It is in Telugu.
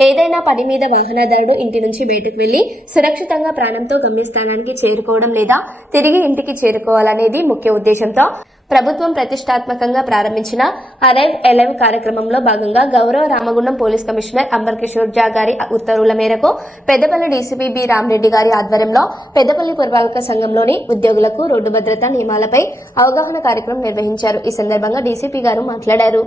ఏదైనా పని మీద వాహనదారుడు ఇంటి నుంచి బయటకు వెళ్లి సురక్షితంగా ప్రాణంతో గమ్యస్థానానికి చేరుకోవడం లేదా తిరిగి ఇంటికి చేరుకోవాలనేది ముఖ్య ఉద్దేశంతో ప్రభుత్వం ప్రతిష్టాత్మకంగా ప్రారంభించిన అరైవ్ ఎలైవ్ కార్యక్రమంలో భాగంగా గౌరవ Ramagundam police commissioner amber Kishore జా గారి ఉత్తర్వుల మేరకు పెద్దపల్లి డీసీపీ బి రామరెడ్డి గారి ఆధ్వర్యంలో పెద్దపల్లి పురపాలక సంఘంలోని ఉద్యోగులకు రోడ్డు భద్రతా నియమాలపై అవగాహన కార్యక్రమం నిర్వహించారు. ఈ సందర్భంగా డీసీపీ గారు మాట్లాడారు.